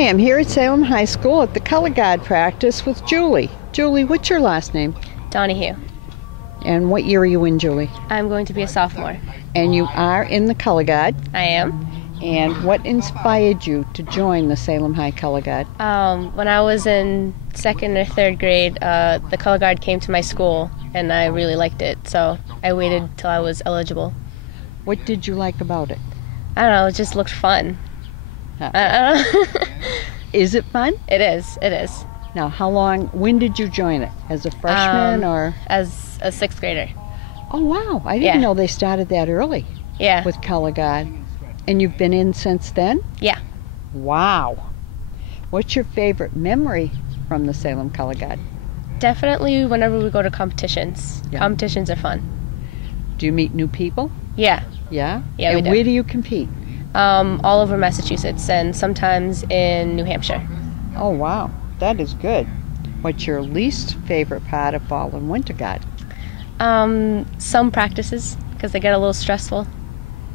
Hi, I'm here at Salem High School at the Color Guard practice with Julie. Julie, what's your last name? Donahue. And what year are you in, Julie? I'm going to be a sophomore. And you are in the Color Guard. I am. And what inspired you to join the Salem High Color Guard? When I was in second or third grade, the Color Guard came to my school, and I really liked it. So I waited till I was eligible. What did you like about it? I don't know, it just looked fun. Is it fun? It is, it is. Now, when did you join it? As a freshman or? As a sixth grader. Oh, wow. I didn't know they started that early. Yeah. With Color Guard. And you've been in since then? Yeah. Wow. What's your favorite memory from the Salem Color Guard? Definitely whenever we go to competitions. Yeah. Competitions are fun. Do you meet new people? Yeah. Yeah? Yeah, and where do you compete? All over Massachusetts and sometimes in New Hampshire. Oh, wow. That is good. What's your least favorite part of fall and winter guard? Some practices, because they get a little stressful.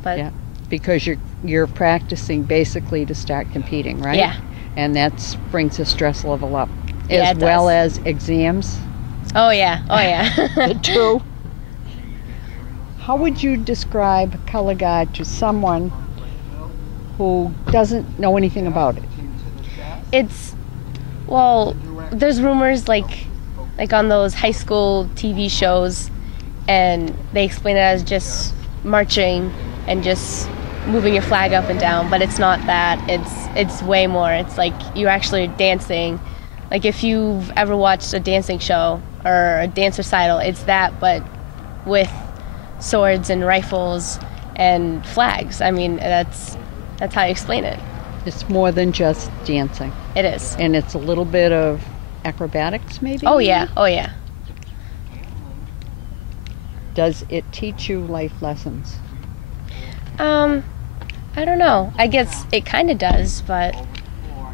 But yeah, because you're practicing basically to start competing, right? Yeah. And that brings the stress level up. Yeah, as well as exams. Oh, yeah. Oh, yeah. True. How would you describe Color Guard to someone who doesn't know anything about it? Well, there's rumors like on those high school TV shows, and they explain it as just marching and just moving your flag up and down, but it's not that. It's way more. It's like you're actually dancing. Like if you've ever watched a dancing show or a dance recital, it's that, but with swords and rifles and flags. I mean, that's how you explain it. It's more than just dancing. It is. And it's a little bit of acrobatics, maybe? Oh, yeah. Oh, yeah. Does it teach you life lessons? I don't know. I guess it kind of does, but...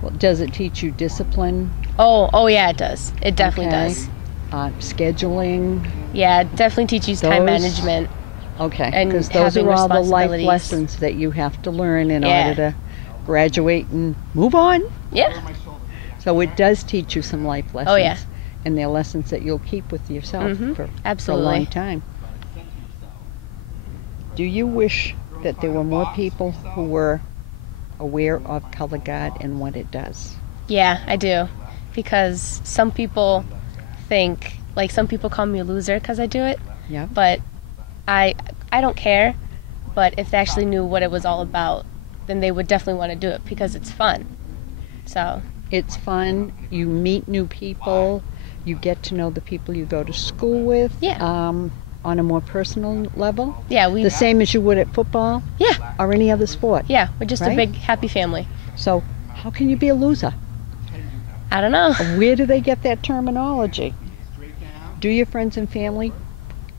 Well, does it teach you discipline? Oh, yeah, it does. It definitely does. Scheduling? Yeah, it definitely teaches time management. Okay, because those are all the life lessons that you have to learn in order to graduate and move on. Yeah. So it does teach you some life lessons. Oh, yeah. And they're lessons that you'll keep with yourself for a long time. Do you wish that there were more people who were aware of Color Guard and what it does? Yeah, I do. Because some people think, like some people call me a loser because I do it. Yeah. But I don't care. But if they actually knew what it was all about, then they would definitely want to do it because it's fun. So. It's fun. You meet new people. You get to know the people you go to school with. Yeah. On a more personal level. Yeah, the same as you would at football. Yeah. Or any other sport. Yeah, we're just a big happy family. So how can you be a loser? I don't know. Where do they get that terminology? Do your friends and family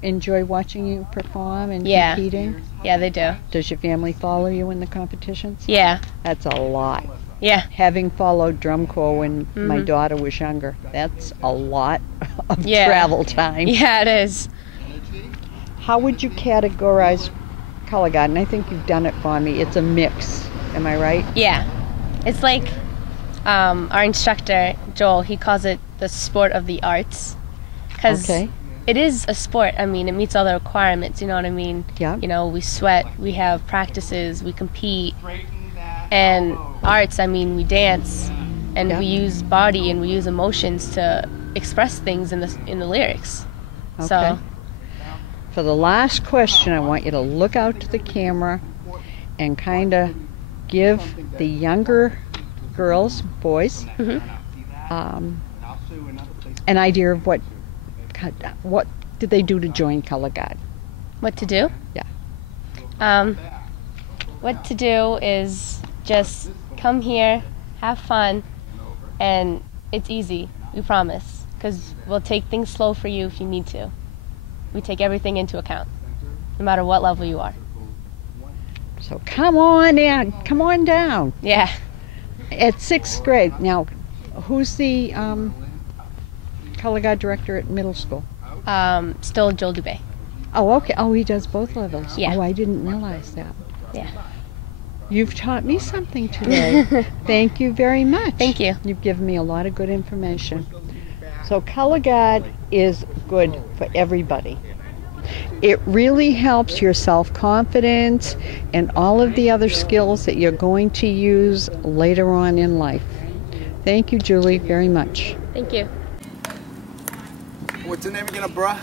enjoy watching you perform and competing? Yeah, they do. Does your family follow you in the competitions? Yeah. That's a lot. Yeah. Having followed drum corps when my daughter was younger, that's a lot of travel time. Yeah, it is. How would you categorize Color Guard? And I think you've done it for me. It's a mix. Am I right? Yeah. It's like our instructor, Joel, he calls it the sport of the arts. Because it is a sport. I mean, it meets all the requirements, you know what I mean? Yeah. You know, we sweat, we have practices, we compete. And arts, I mean, we dance, and we use body and we use emotions to express things in the lyrics. Okay. So. For the last question, I want you to look out to the camera and kind of give the younger girls, boys, an idea of what did they do to join Color Guard? What to do? Yeah. What to do is just come here, have fun, and it's easy, we promise, because we'll take things slow for you if you need to. We take everything into account, no matter what level you are. So come on down. Yeah. At 6th grade. Now, who's the Color Guard director at middle school? Still Joel Dubé. Oh, okay. Oh, he does both levels. Yeah. Oh, I didn't realize that. Yeah. You've taught me something today. Thank you very much. Thank you. You've given me a lot of good information. So color guard is good for everybody. It really helps your self-confidence and all of the other skills that you're going to use later on in life. Thank you, Julie, very much. Thank you. What's the name again, bruh?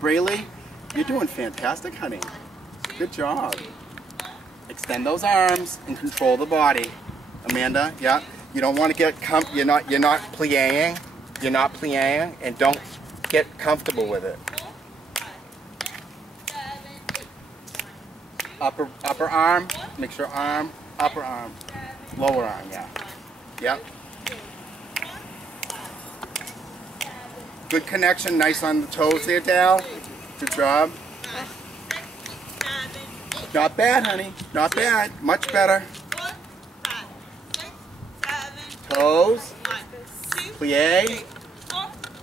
Braylee. You're doing fantastic, honey. Good job. Extend those arms and control the body. Amanda, yeah. You don't want to get you're not plie-ing. You're not plie-ing, and don't get comfortable with it. Upper arm, make sure arm, upper arm, lower arm, yeah. Yep. Good connection, nice on the toes there, Dal. Good job. Not bad, honey. Not bad. Much better. Toes. Plie.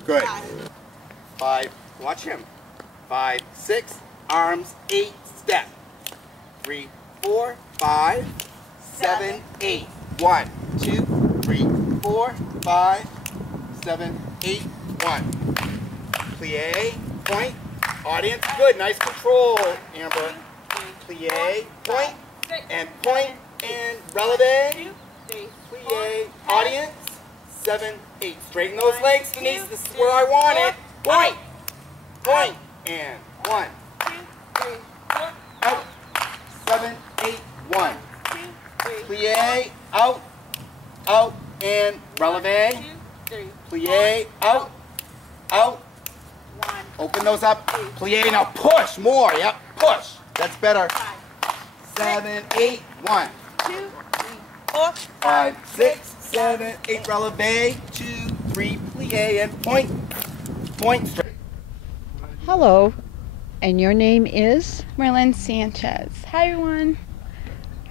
Good. 5. Watch him. 5, 6. Arms. 8. Step. 3, 4, 5, 7, 8. 1, 2, 3, 4, 5, 7, 8. 1. Plie. Point. Audience. Good. Nice control, Amber. Plie, point, and releve, plie, audience, 7, 8. Straighten those legs, Denise, this is where I want it. Point, and 1, 2, 3, 4, out, 7, 8, 1. Plie, out, and releve, plie, out, open those up, plie, now push more, yep, push. That's better. 7, 8, 1, 2, 3, 4, 5, 6, 7, 8, releve, 2, 3, plie, and point straight. Hello, and your name is? Merlin Sanchez. Hi, everyone.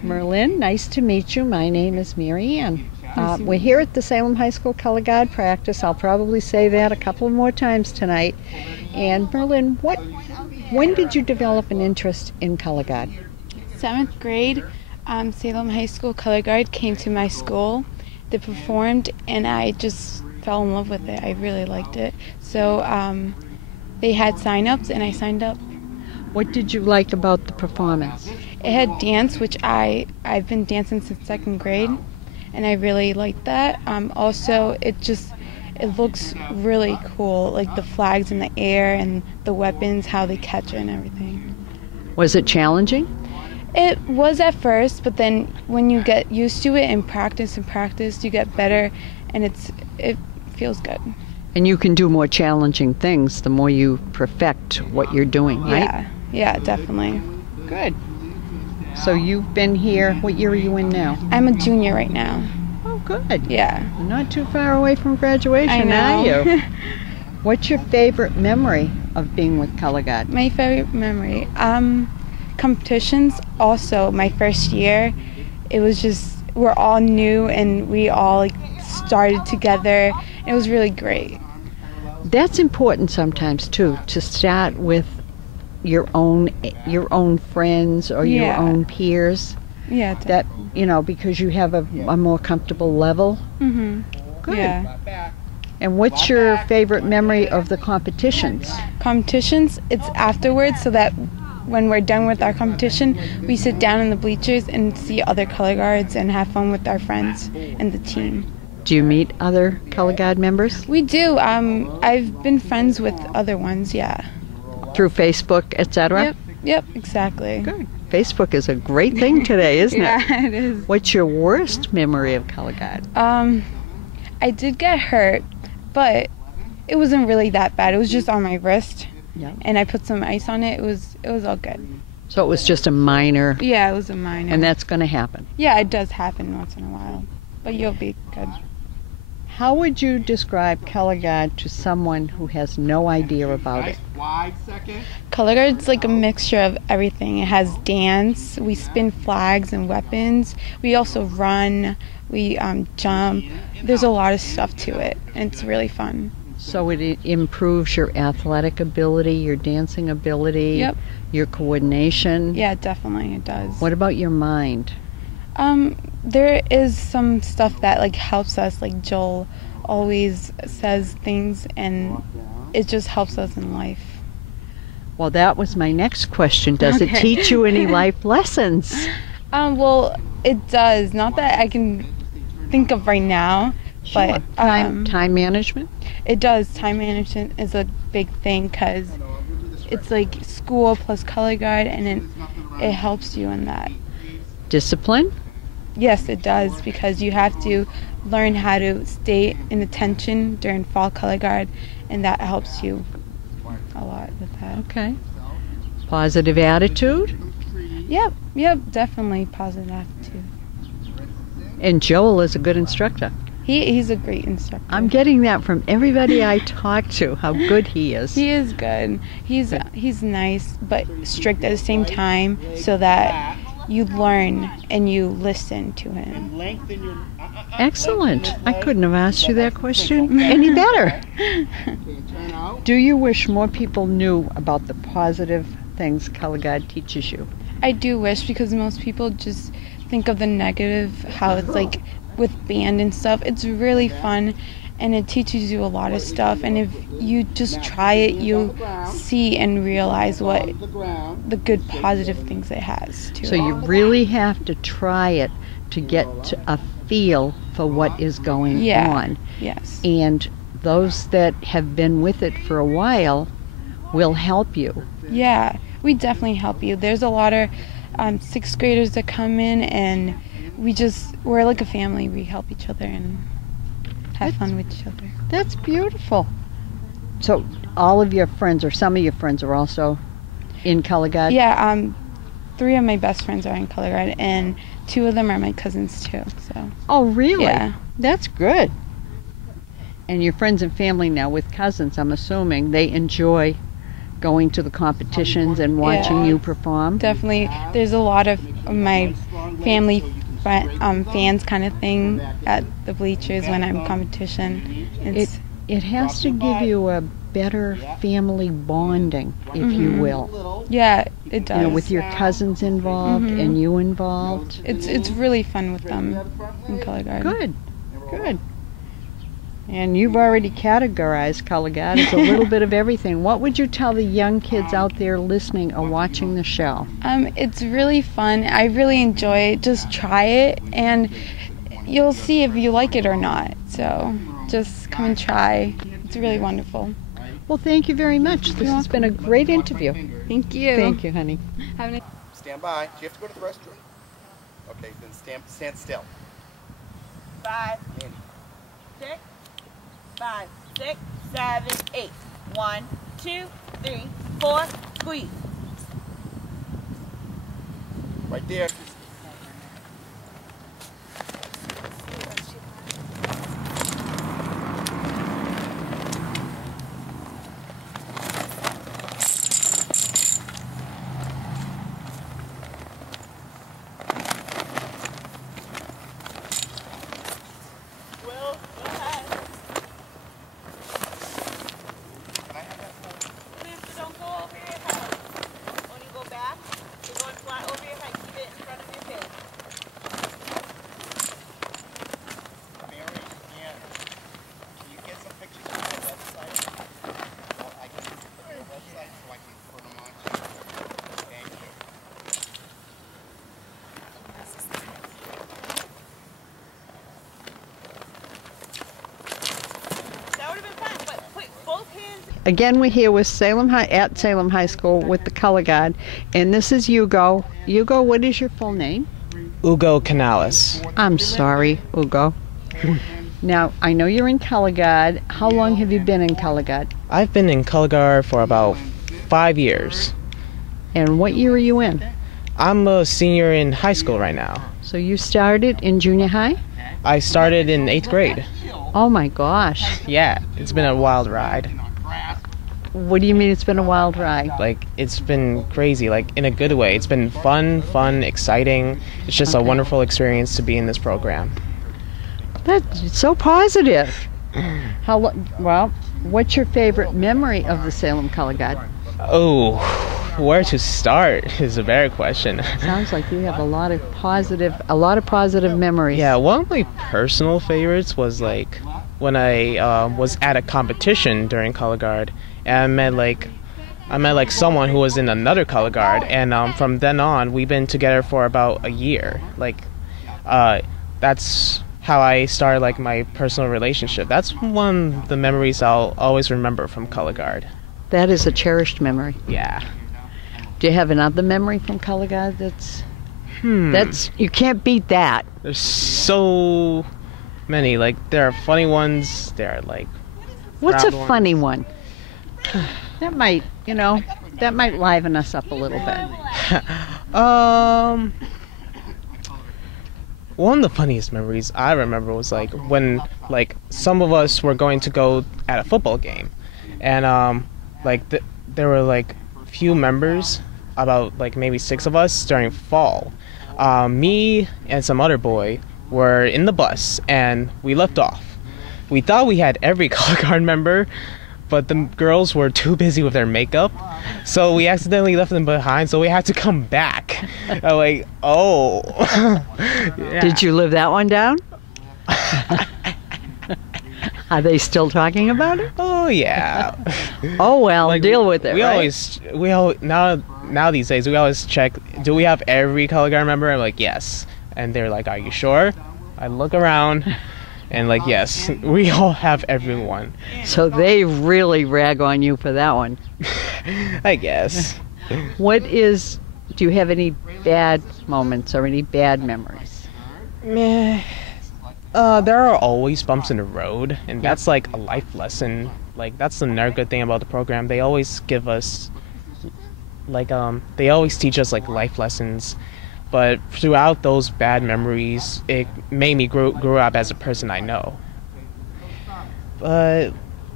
Merlin, nice to meet you. My name is Mary Ann. We're here at the Salem High School Color Guard practice. I'll probably say that a couple more times tonight. And Merlin, when did you develop an interest in color guard? 7th grade, Salem High School Color Guard came to my school. They performed, and I just fell in love with it. I really liked it. So they had sign-ups, and I signed up. What did you like about the performance? It had dance, which I've been dancing since 2nd grade, and I really liked that. Also, it looks really cool, like the flags in the air and the weapons, how they catch it and everything. Was it challenging? It was at first, but then when you get used to it and practice, you get better, and it feels good. And you can do more challenging things the more you perfect what you're doing, right? Yeah, definitely. Good. So you've been here, what year are you in now? I'm a junior right now. Oh, good. Yeah. You're not too far away from graduation, are you? What's your favorite memory of being with Color Guard? My favorite memory? Competitions. Also, my first year, it was just, we're all new and we all started together. It was really great. That's important sometimes too, to start with your own friends or your own peers. Yeah. That, because you have a more comfortable level. Mm-hmm. Good. Yeah. And what's your favorite memory of the competitions? Competitions, it's afterwards, so that when we're done with our competition, we sit down in the bleachers and see other color guards and have fun with our friends and the team. Do you meet other Color Guard members? We do. I've been friends with other ones, yeah. Through Facebook, etc.? Yep, exactly. Good. Facebook is a great thing today, isn't it? Yeah, it is. What's your worst memory of Color Guard? I did get hurt, but it wasn't really that bad. It was just on my wrist. Yeah. And I put some ice on it. It was all good. So it was just a minor. Yeah, it was a minor. And that's going to happen. Yeah, it does happen once in a while. But you'll be good. How would you describe Color Guard to someone who has no idea about it? Color Guard's like a mixture of everything. It has dance, we spin flags and weapons, we also run, we jump. There's a lot of stuff to it, and it's really fun. So it improves your athletic ability, your dancing ability, Yep. Your coordination? Yeah, definitely it does. What about your mind? There is some stuff that like helps us, like Joel always says things and it just helps us in life. Well, that was my next question. Does it teach you any life lessons? Well, it does. Not that I can think of right now, but time management? It does. Time management is a big thing because it's like school plus color guard, and it helps you in that. Discipline? Yes, it does, because you have to learn how to stay in attention during fall color guard, and that helps you a lot with that. Okay. Positive attitude? Yep, definitely positive attitude. And Joel is a good instructor. He's a great instructor. I'm getting that from everybody I talk to, how good he is. He is good. He's nice, but strict at the same time, so that you learn and you listen to him. Excellent. I couldn't have asked you that question any better. Do you wish more people knew about the positive things color guard teaches you? I do wish, because most people just think of the negative, how it's like with band and stuff. It's really fun and it teaches you a lot of stuff, and if you just try it, you see and realize what the good positive things it has too. So you really have to try it to get to a feel for what is going on. Yes. And those that have been with it for a while will help you. Yeah, we definitely help you. There's a lot of sixth graders that come in, and we're like a family. We help each other and have fun with each other. That's beautiful. So all of your friends, or some of your friends, are also in color guard? Yeah, 3 of my best friends are in color guard, and 2 of them are my cousins too. So. Oh, really? Yeah. That's good. And your friends and family now with cousins, I'm assuming, they enjoy going to the competitions and watching you perform? Definitely. There's a lot of my family fans kind of thing at the bleachers when I'm competition. It has to give you a better family bonding, if you will. Yeah, it does. You know, with your cousins involved and you involved. It's really fun with them in color guard. Good. And you've already categorized color guard as a little bit of everything. What would you tell the young kids out there listening or watching the show? It's really fun. I really enjoy it. Just try it, and you'll see if you like it or not. So just come and try. It's really wonderful. Well, thank you very much. This has been a great interview. Thank you. Thank you, honey. Have a nice Stand by. Do you have to go to the restroom? Okay, then stand still. 5, Andy. 6, 5, 6, 7, 8. 1, 2, 3, 4. Squeeze. Right there. Don't go over your head. When you go back, you're going flat over your head. Keep it in front of your face. Mary, can you get some pictures on the website? Well, I can put them on the website so I can put them on. Thank you. That would have been fun, but put both hands. Again, we're here with Salem High School with the color guard, and this is Hugo. Hugo, what is your full name? Hugo Canales. I'm sorry, Hugo. Now, I know you're in color guard. How long have you been in color guard? I've been in color guard for about 5 years. And what year are you in? I'm a senior in high school right now. So you started in junior high? I started in 8th grade. Oh my gosh. Yeah, it's been a wild ride. What do you mean it's been a wild ride? Like, it's been crazy, like, in a good way. It's been fun, exciting. It's just a wonderful experience to be in this program. That's so positive. Well, what's your favorite memory of the Salem Color Guard? Oh, Where to start is a better question. Sounds like you have a lot of positive memories. Yeah, one of my personal favorites was like when I was at a competition during color guard, and I met like someone who was in another color guard, and from then on we've been together for about a year. Like, that's how I started like my personal relationship. That's one of the memories I'll always remember from color guard. That is a cherished memory. Yeah. Do you have another memory from color guard that's you can't beat that? There's so many. Like, there are funny ones. There are like. What's a proud funny ones. one? That might liven us up a little bit. One of the funniest memories I remember was like when like some of us were going to go at a football game, and there were like few members, about like maybe 6 of us during fall. Me and some other boy were in the bus and we left off. We thought we had every color guard member, but the girls were too busy with their makeup, so we accidentally left them behind, so we had to come back. I'm like, oh. Yeah. Did you live that one down? Are they still talking about it? Oh yeah. Oh well, Like, deal with it. We right? now these days we always check, do we have every color guard member? I'm like, yes. And they're like, are you sure? I look around and like, yes, we all have everyone. So they really rag on you for that one. I guess. Do you have any bad moments or any bad memories? Meh. There are always bumps in the road, and that's like a life lesson. Like, that's another good thing about the program. They always give us, like, they always teach us like life lessons. But throughout those bad memories, it made me grow up as a person I know. But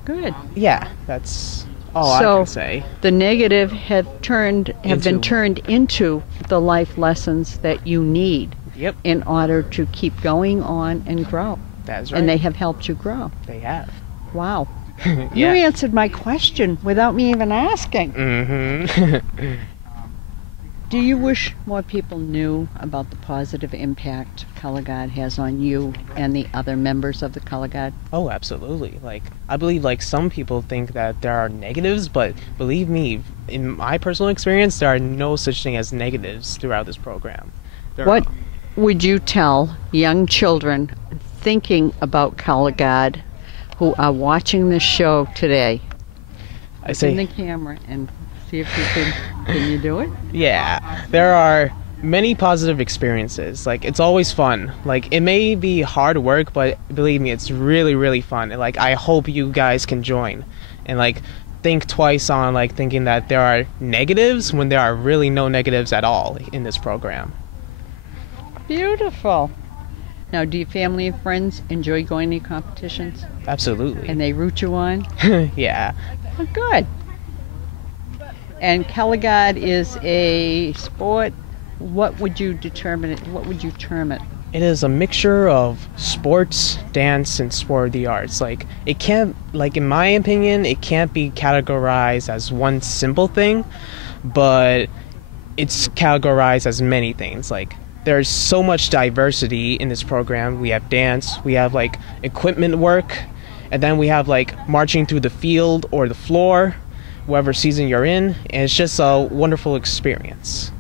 Good. yeah, that's all I So can say. the negative have been turned into the life lessons that you need Yep, in order to keep going on and grow. that's right. And they have helped you grow. They have. Wow. Yeah. You answered my question without me even asking. Mm-hmm. Do you wish more people knew about the positive impact Color Guard has on you and the other members of the Color Guard? Oh, absolutely. Like, I believe like some people think that there are negatives, but believe me, in my personal experience, there are no such thing as negatives throughout this program. What would you tell young children thinking about Color Guard who are watching this show today? I Look in the say, camera and see if you can you do it? yeah, there are many positive experiences. Like, it's always fun. Like, it may be hard work, but believe me, it's really, really fun. And like, I hope you guys can join and like think twice on like thinking that there are negatives when there are really no negatives at all in this program. Beautiful. Now, do your family and friends enjoy going to competitions Absolutely. and they root you on? Yeah. Oh, good. And Color Guard is a sport. What would you determine it? What would you term it? It is a mixture of sports, dance, and sport of the arts. Like, it can't, like, in my opinion, it can't be categorized as one simple thing, but it's categorized as many things. Like, there's so much diversity in this program. We have dance, we have like equipment work, and then we have like marching through the field or the floor, whatever season you're in, and it's just a wonderful experience.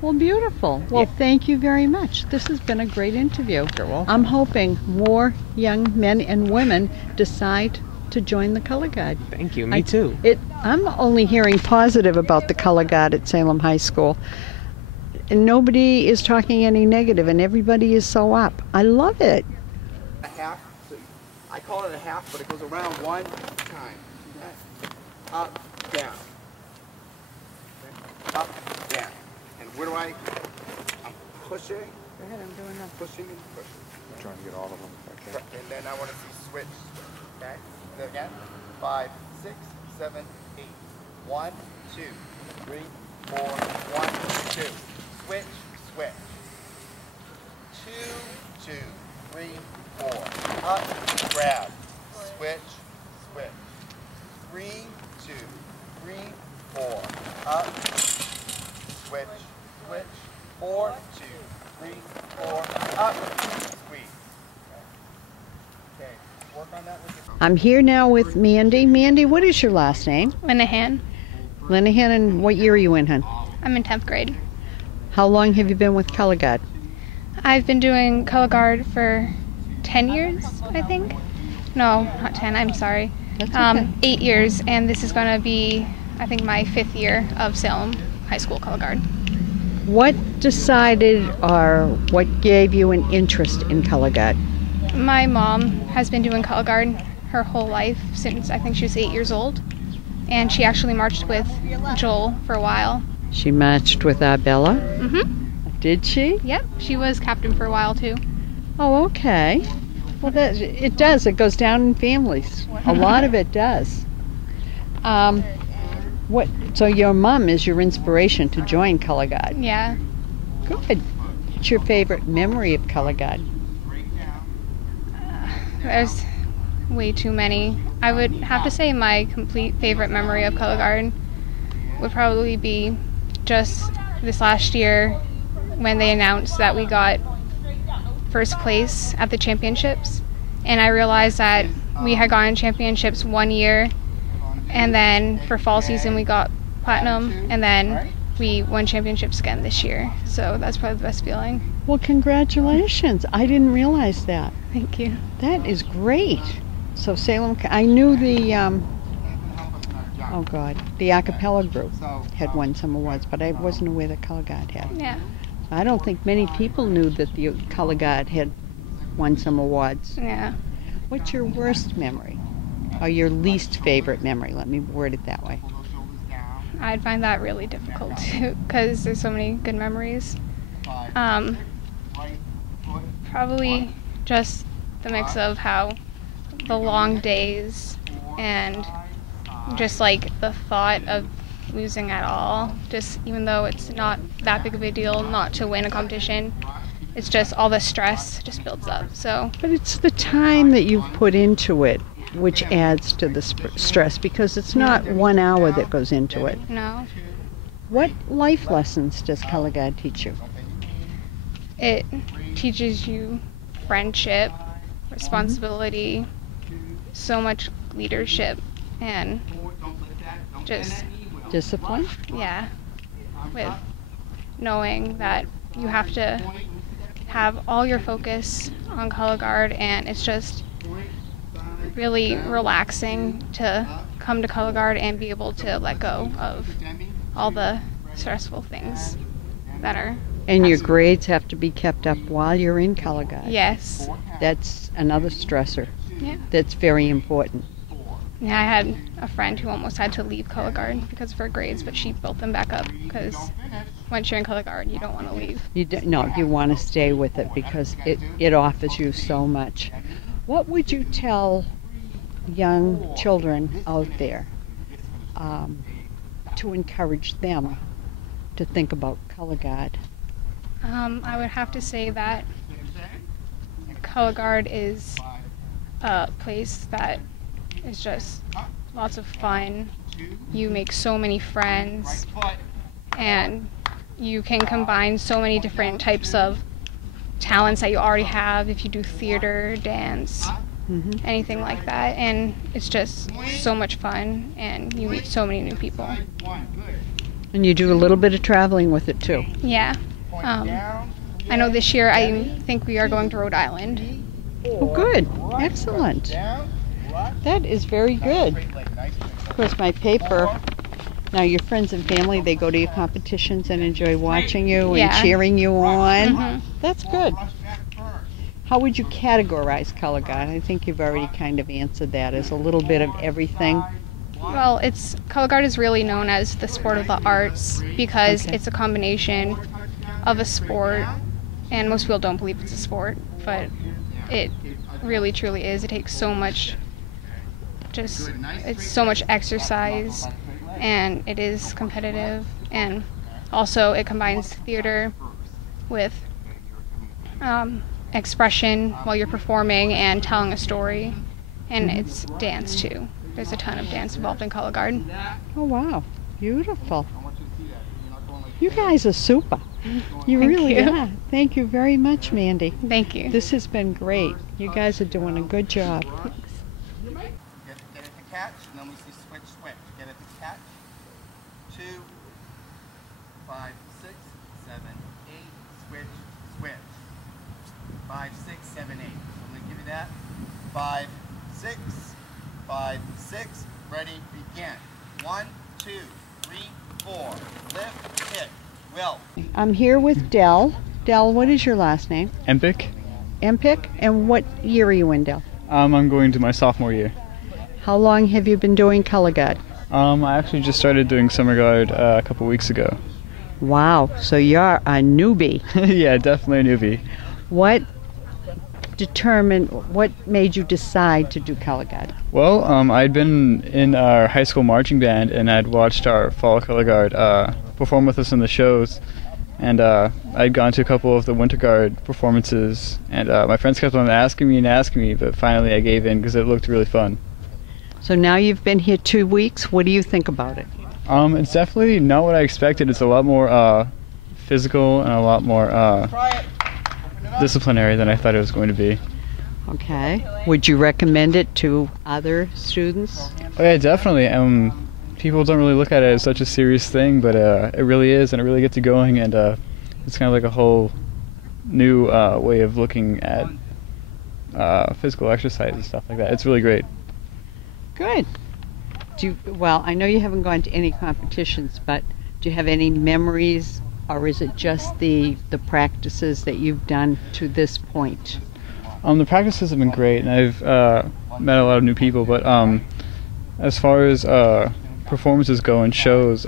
Well, beautiful. Well, Yeah. thank you very much. This has been a great interview. You're welcome. I'm hoping more young men and women decide to join the Color Guard. Thank you. Me too. I'm only hearing positive about the Color Guard at Salem High School. And nobody is talking any negative, and everybody is so up. I love it. A half, so I call it a half, but it goes around one time. Okay. Up, down. Okay. Up, down. And where do I'm pushing. Go ahead, I'm doing that. Pushing and pushing. I'm trying to get all of them if I can. And then I want to see switch. Okay? Then again. 5, 6, 7, 8. 1, 2, 3, 4. 1, 2. Switch, switch. 2, 2, 3, 4. Up, grab. Switch, switch. 3, 2, 3, 4. Up. Switch. Switch. 4, 2, 3, 4. Up. Squeeze. Okay. Work on that with your... I'm here now with Mandy. Mandy, what is your last name? Linehan. Linehan, and what year are you in, hon? I'm in 10th grade. How long have you been with Color Guard? I've been doing color guard for 10 years, I think. No, not 10, I'm sorry. That's okay. 8 years, and this is going to be, I think, my 5th year of Salem High School color guard. What decided or what gave you an interest in Color Guard? My mom has been doing color guard her whole life since I think she was 8 years old, and she actually marched with Joel for a while. She matched with Bella? Mm-hmm. Did she? Yep, she was captain for a while too. Oh, okay. Well, it does. It goes down in families. A lot of it does. So your mom is your inspiration to join Color Guard. Yeah. Good. What's your favorite memory of Color Guard? There's way too many. I would have to say my complete favorite memory of color guard would probably be just this last year when they announced that we got first place at the championships, and I realized that we had gotten championships 1 year, and then for fall season we got platinum, and then we won championships again this year. So that's probably the best feeling. Well, congratulations. I didn't realize that. Thank you. That is great. So Salem, I knew the, the a cappella group had won some awards, but I wasn't aware that Color Guard had. Yeah. I don't think many people knew that the Color Guard had won some awards. Yeah. What's your worst memory? Or your least favorite memory? Let me word it that way. I'd find that really difficult too, because there's so many good memories. Probably just the mix of how the long days and just like the thought of losing at all, just even though it's not that big of a deal not to win a competition, it's just all the stress just builds up. So But it's the time that you've put into it which adds to the stress, because it's not 1 hour that goes into it. no, What life lessons does Color Guard teach you? it teaches you friendship, responsibility, so much leadership, and just, Discipline? yeah, with knowing that you have to have all your focus on color guard, and it's just really relaxing to come to color guard and be able to let go of all the stressful things that are. And your grades have to be kept up while you're in Color Guard. Yes. That's another stressor. Yeah. That's very important. Yeah, I had a friend who almost had to leave color guard because of her grades, but she built them back up because once you're in color guard, you don't want to leave. No, you want to stay with it because it offers you so much. What would you tell young children out there to encourage them to think about Color Guard? I would have to say that color guard is a place that is just lots of fun. You make so many friends, and you can combine so many different types of talents that you already have if you do theater, dance, anything like that, and it's just so much fun, and you meet so many new people. And you do a little bit of traveling with it too. Yeah. I know this year I think we are going to Rhode Island. Oh, good. Excellent. That is very good. Of course, my paper, now your friends and family, they go to your competitions and enjoy watching you and Yeah. cheering you on. Mhm. That's good. How would you categorize Color Guard? I think you've already kind of answered that as a little bit of everything. Well, color guard is really known as the sport of the arts because Okay. it's a combination of a sport, and most people don't believe it's a sport, but it really truly is. It takes so much, it's so much exercise, and it is competitive, and also it combines theater with expression while you're performing and telling a story, and it's dance too. There's a ton of dance involved in color guard. Oh, wow. Beautiful. You guys are super. You Thank really you. are. Thank you very much, Mandy. Thank you. This has been great. You guys are doing a good job. Get it to catch, and then we see switch, switch. Get it to catch. 2, 5, 6, 7, 8. Switch, switch. 5, 6, 7, 8. So I'm going to give you that. 5, 6, 5, 6. Ready, begin. 1, 2, 3, 4. Lift, hit. Will. I'm here with Dell. Dell, what is your last name? Empic. Empic. And what year are you in, Dell? I'm going to my sophomore year. How long have you been doing color guard? I actually just started doing summer guard a couple weeks ago. Wow, so you're a newbie. Yeah, definitely a newbie. What made you decide to do color guard? Well, I'd been in our high school marching band, and I'd watched our fall color guard perform with us in the shows, and I'd gone to a couple of the winter guard performances, and my friends kept on asking me, but finally I gave in because it looked really fun. So now you've been here 2 weeks. What do you think about it? It's definitely not what I expected. It's a lot more physical and a lot more disciplinary than I thought it was going to be. Okay. Would you recommend it to other students? Oh yeah, definitely. People don't really look at it as such a serious thing, but it really is, and it really gets you going, and it's kind of like a whole new way of looking at physical exercise and stuff like that. It's really great. Good. Well, I know you haven't gone to any competitions, but do you have any memories, or is it just the practices that you've done to this point? The practices have been great, and I've met a lot of new people, but as far as performances go and shows,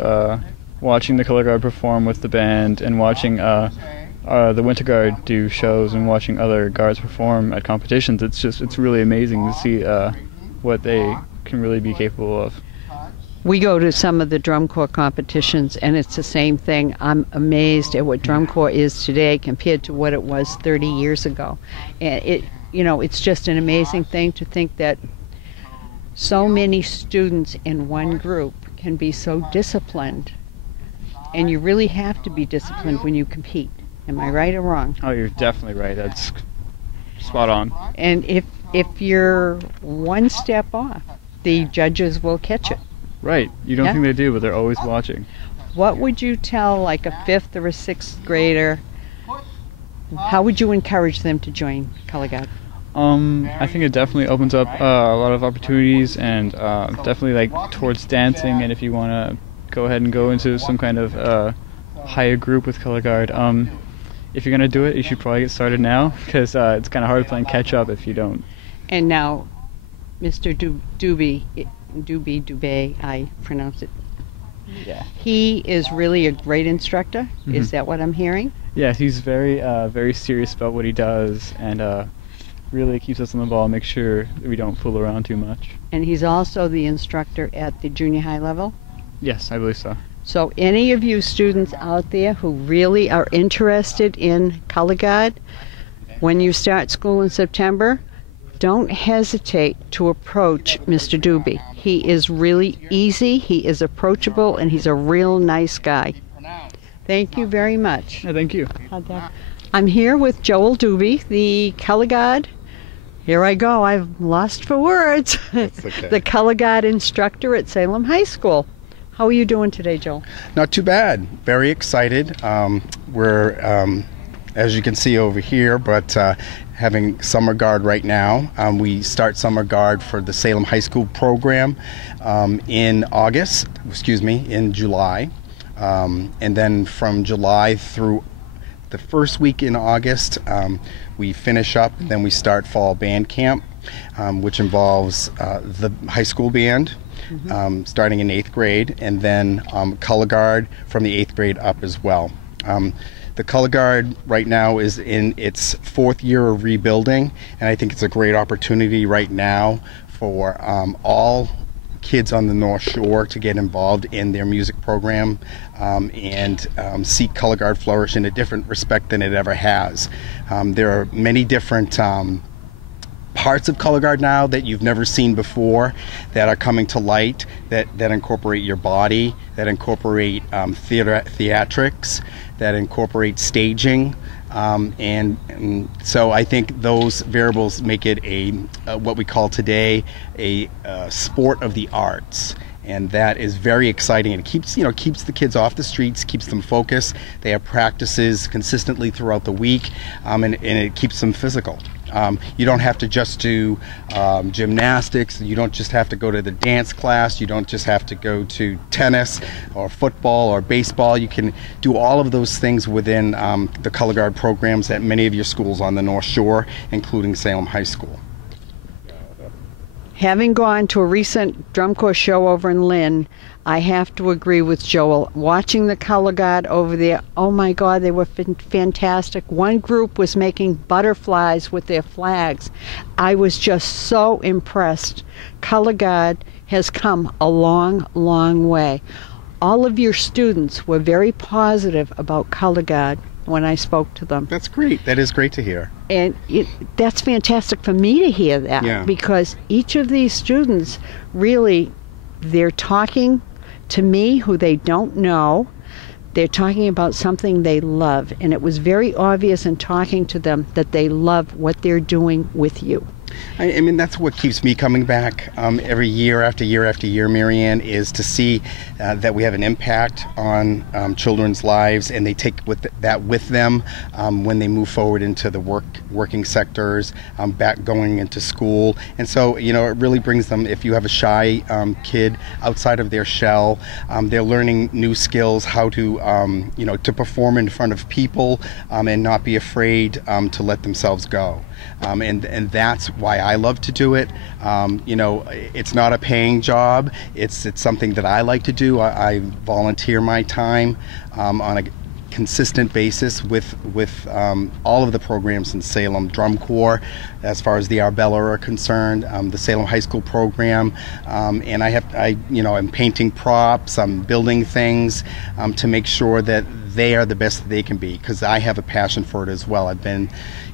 watching the color guard perform with the band and watching the winter guard do shows and watching other guards perform at competitions, it's really amazing to see what they can really be capable of. We go to some of the drum corps competitions, and it's the same thing. I'm amazed at what drum corps is today compared to what it was 30 years ago. And it's just an amazing thing to think that so many students in one group can be so disciplined. And you really have to be disciplined when you compete. Am I right or wrong? Oh, you're definitely right. That's spot on. And if you're one step off, the judges will catch it. Right. You don't Yeah. think they do, but they're always watching. What would you tell like a 5th or a 6th grader? How would you encourage them to join color guard? I think it definitely opens up a lot of opportunities, and definitely like towards dancing, and if you want to go ahead and go into some kind of higher group with color guard, if you're going to do it, you should probably get started now, because it's kind of hard playing catch up if you don't. And now, Mr. Dubé, I pronounce it. Yeah. He is really a great instructor. Is that what I'm hearing? Yeah, he's very serious about what he does, and really keeps us on the ball, make sure that we don't fool around too much. And he's also the instructor at the junior high level? Yes, I believe so. So any of you students out there who really are interested in color guard, when you start school in September, don't hesitate to approach Mr. Doobie. He is really easy, he is approachable, and he's a real nice guy. Thank you very much. Yeah, thank you. I'm here with Joel Doobie, the color guard. Here I go, I've lost for words. Okay. The color guard instructor at Salem High School. How are you doing today, Joel? Not too bad. Very excited. We're, as you can see over here, but having summer guard right now. We start summer guard for the Salem High School program in July. And then from July through the first week in August, we finish up, then we start fall band camp, which involves the high school band, starting in 8th grade, and then color guard from the 8th grade up as well. The color guard right now is in its 4th year of rebuilding, and I think it's a great opportunity right now for all kids on the North Shore to get involved in their music program and see color guard flourish in a different respect than it ever has. There are many different parts of color guard now that you've never seen before that are coming to light, that incorporate your body, that incorporate theatrics, that incorporate staging. And so I think those variables make it what we call today a sport of the arts. And that is very exciting. It keeps the kids off the streets, keeps them focused. They have practices consistently throughout the week, and it keeps them physical. You don't have to just do gymnastics. You don't just have to go to the dance class. You don't just have to go to tennis or football or baseball. You can do all of those things within the color guard programs at many of your schools on the North Shore, including Salem High School. Having gone to a recent drum corps show over in Lynn, I have to agree with Joel. Watching the color guard over there, oh my God, they were fantastic. One group was making butterflies with their flags. I was just so impressed. Color guard has come a long, long way. All of your students were very positive about color guard when I spoke to them. That's great. That is great to hear. And that's fantastic for me to hear that, because each of these students really, they're talking to me who they don't know. They're talking about something they love, and it was very obvious in talking to them that they love what they're doing with you. I mean, that's what keeps me coming back every year after year after year, Marianne, is to see that we have an impact on children's lives, and they take that with them when they move forward into the working sectors, back going into school. And so, it really brings them, if you have a shy kid outside of their shell, they're learning new skills, how to, to perform in front of people and not be afraid to let themselves go. And that's why I love to do it. It's not a paying job. It's something that I like to do. I volunteer my time on a consistent basis with all of the programs in Salem. Drum Corps, as far as the Arbella are concerned, the Salem High School program, and I'm painting props, I'm building things to make sure that they are the best that they can be, because I have a passion for it as well. I've been,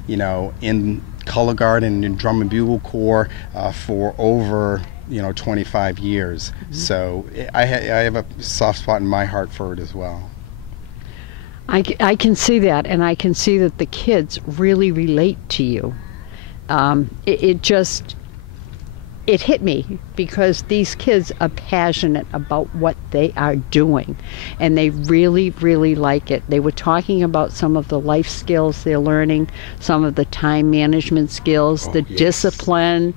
in color guard and in drum and bugle corps for over 25 years. Mm-hmm. So I have a soft spot in my heart for it as well. I can see that, and I can see that the kids really relate to you. It hit me, because these kids are passionate about what they are doing, and they really, really like it. They were talking about some of the life skills they're learning, some of the time management skills, discipline.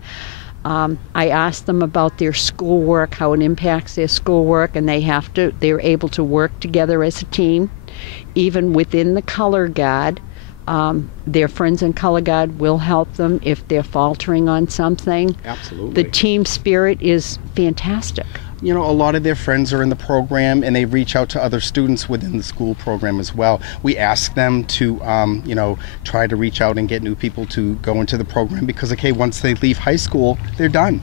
I asked them about their schoolwork, how it impacts their schoolwork, and they're able to work together as a team. Even within the color guard, their friends in color guard will help them if they're faltering on something. Absolutely. The team spirit is fantastic. A lot of their friends are in the program, and they reach out to other students within the school program as well. We ask them to, try to reach out and get new people to go into the program, because, once they leave high school, they're done.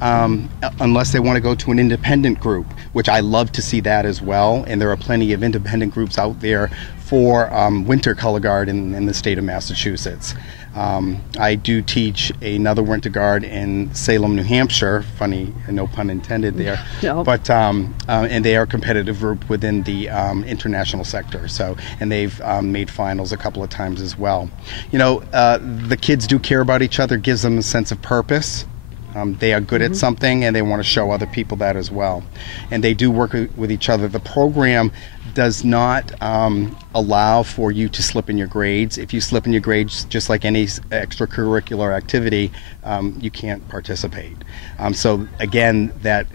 Unless they want to go to an independent group, which I love to see that as well. And there are plenty of independent groups out there for winter color guard in the state of Massachusetts. I do teach another winter guard in Salem, New Hampshire. Funny, no pun intended there. No. But and they are a competitive group within the international sector. So, and they've made finals a couple of times as well. The kids do care about each other, gives them a sense of purpose. They are good at something, and they want to show other people that as well. And they do work with each other. The program does not allow for you to slip in your grades. If you slip in your grades, just like any extracurricular activity, you can't participate. So again, that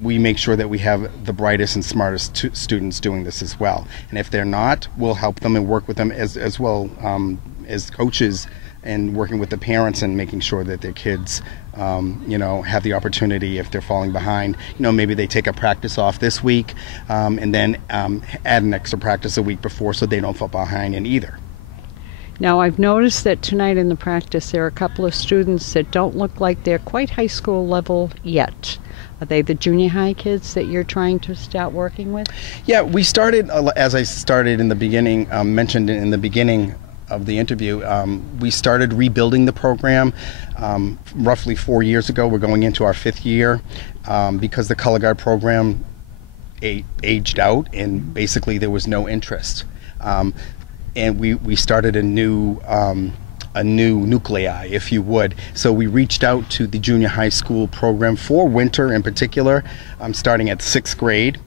we make sure that we have the brightest and smartest students doing this as well. And if they're not, we'll help them and work with them as well as coaches, and working with the parents and making sure that their kids have the opportunity, if they're falling behind, maybe they take a practice off this week, and then add an extra practice a week before, so they don't fall behind in either. Now, I've noticed that tonight in the practice there are a couple of students that don't look like they're quite high school level yet. Are they the junior high kids that you're trying to start working with? Yeah, we started, as I started in the beginning, mentioned in the beginning of the interview, we started rebuilding the program roughly 4 years ago. We're going into our 5th year because the color guard program aged out, and basically there was no interest. And we started a new nuclei, if you would. So we reached out to the junior high school program for winter in particular, starting at 6th grade.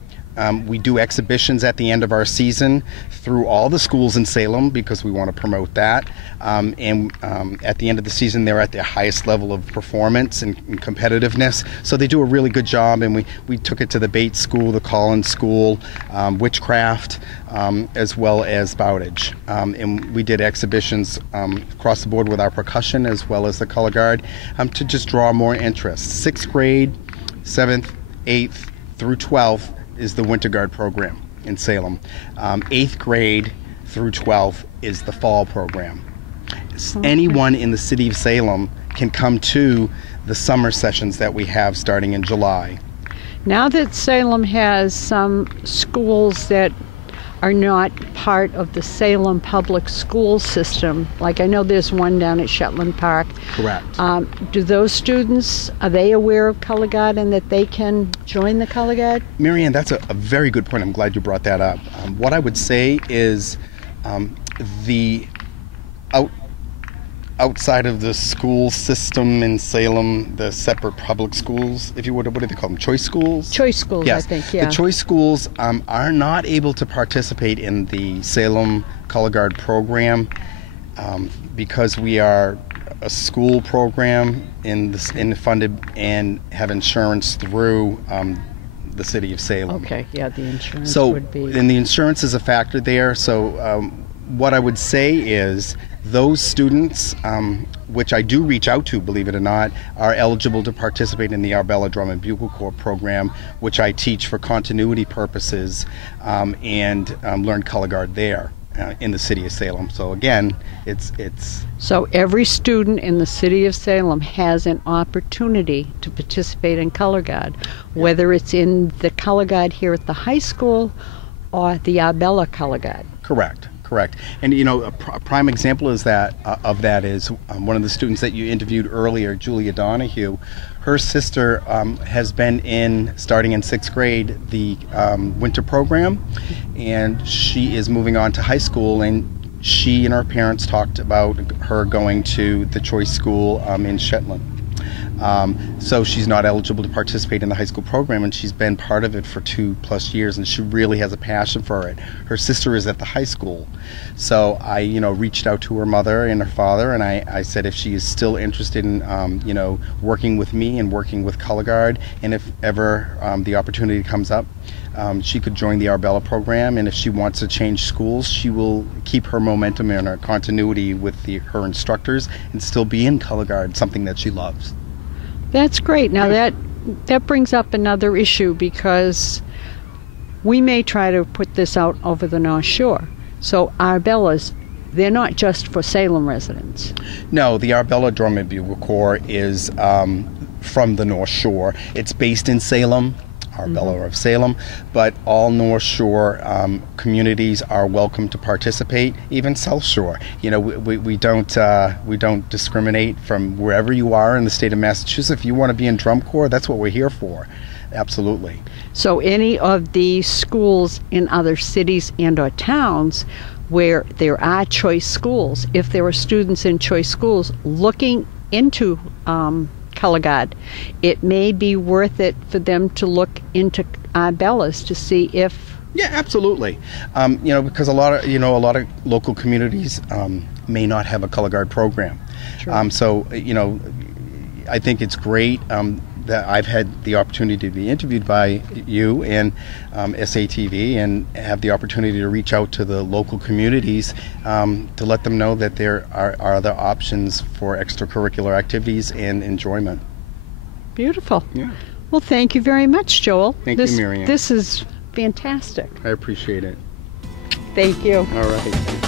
We do exhibitions at the end of our season through all the schools in Salem because we want to promote that. And at the end of the season, they're at their highest level of performance and competitiveness. So they do a really good job, and we took it to the Bates School, the Collins School, Witchcraft, as well as Bowditch. And we did exhibitions across the board with our percussion as well as the color guard to just draw more interest. 6th grade, 7th, 8th through 12th is the Winter Guard program in Salem. 8th grade through 12th is the fall program. Anyone in the city of Salem can come to the summer sessions that we have starting in July. Now that Salem has some schools that are not part of the Salem public school system, like I know there's one down at Shetland Park. Correct. Do those students, are they aware of color guard and that they can join the color guard? Marianne, that's a very good point. I'm glad you brought that up. What I would say is outside of the school system in Salem, the separate public schools, if you would, what do they call them? Choice schools? Choice schools, yes. I think, yeah. The choice schools are not able to participate in the Salem Color Guard program because we are a school program funded and have insurance through the city of Salem. Okay, yeah, the insurance would be... And the insurance is a factor there, so what I would say is those students, which I do reach out to, believe it or not, are eligible to participate in the Arbella Drum and Bugle Corps program, which I teach for continuity purposes, and learn color guard there in the city of Salem. So again, it's... So every student in the city of Salem has an opportunity to participate in color guard, whether it's in the color guard here at the high school or the Arbella color guard. Correct. And a prime example is of that is one of the students that you interviewed earlier, Julia Donahue. Her sister has been starting in 6th grade, the winter program, and she is moving on to high school, and she and her parents talked about her going to the choice school in Shetland. So she's not eligible to participate in the high school program, and she's been part of it for 2+ years, and she really has a passion for it. Her sister is at the high school. So I, reached out to her mother and her father, and I said if she is still interested in, working with me and working with Color Guard, and if ever the opportunity comes up, she could join the Arbella program, and if she wants to change schools, she will keep her momentum and her continuity with her instructors and still be in Color Guard, something that she loves. That's great. Now that brings up another issue, because we may try to put this out over the North Shore. So Arbellas, they're not just for Salem residents. No, the Arbella Drum and Bugle Corps is from the North Shore. It's based in Salem, Arbella of Salem, but all North Shore communities are welcome to participate, even South Shore. We don't discriminate from wherever you are in the state of Massachusetts. If you want to be in Drum Corps, that's what we're here for. Absolutely. So any of the schools in other cities and or towns where there are choice schools, if there are students in choice schools looking into color guard, it may be worth it for them to look into Arbellas to see if... Yeah, absolutely. Because a lot of local communities may not have a color guard program. Sure. So I think it's great that I've had the opportunity to be interviewed by you and SATV, and have the opportunity to reach out to the local communities to let them know that there are other options for extracurricular activities and enjoyment. Beautiful. Yeah. Well, thank you very much, Joel. Thank you, Miriam. This is fantastic. I appreciate it. Thank you. All right.